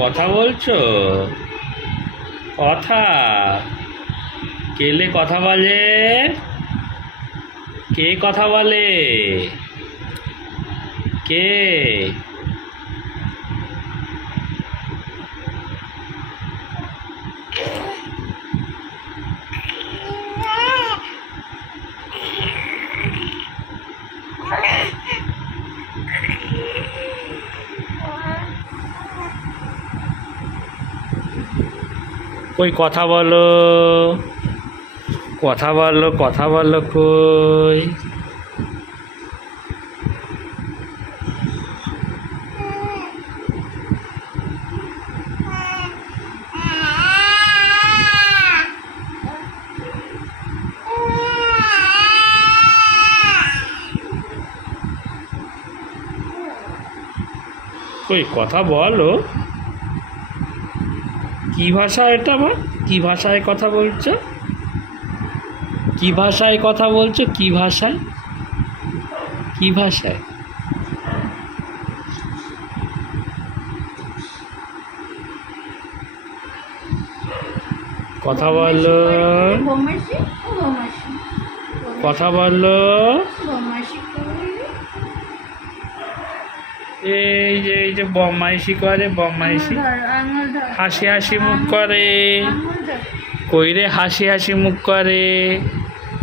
কথা বলছো? কথা কেলে কথা বলে? কে কথা বলে? কে? কই কথা বলো, কথা বলো, কথা বলো, কই? কই কথা বলো। কি ভাষা এটা? বা কি ভাষায় কথা বলছো? কি ভাষায় কথা বলছো? কি ভাষায়? কি ভাষায় কথা বলো, কথা বলো। এই যে বদমাইশি করে, বদমাইশি। হাসি হাসি মুখ করে। কই রে হাসি হাসি মুখ করে?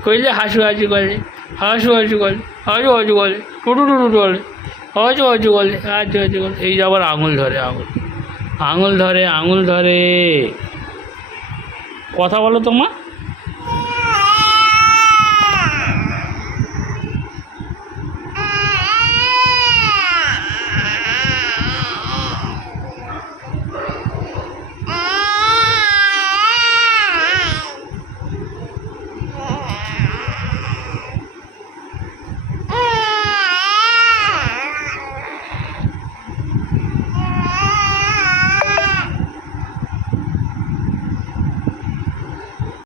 কইলে হাসু হাসু করে, হাসু হাসু করে, হাসু হাসু করে, টুটু টুটু করে, হাসু হাসু করে, হাসু হাসু করে। এই যে আবার আঙুল ধরে, আঙুল আঙুল ধরে, আঙুল ধরে। কথা বলো তোমার।